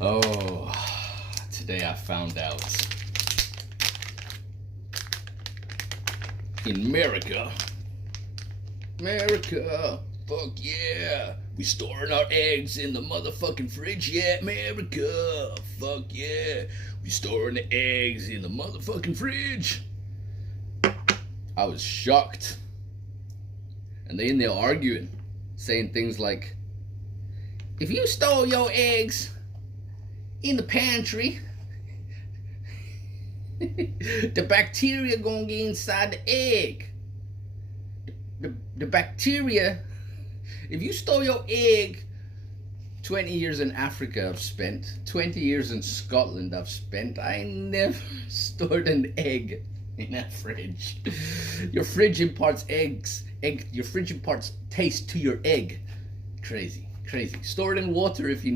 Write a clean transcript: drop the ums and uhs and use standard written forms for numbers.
Oh, today I found out in America, fuck yeah, we storing our eggs in the motherfucking fridge, yeah, America, fuck yeah, we storing the eggs in the motherfucking fridge. I was shocked. And they in there arguing, saying things like, if you stole your eggs in the pantry, the bacteria gonna get inside the egg. The bacteria, if you stole your egg, 20 years in Africa I've spent, 20 years in Scotland I've spent, I never stored an egg in a fridge. Your fridge imparts your fridge imparts taste to your egg. Crazy. Store it in water if you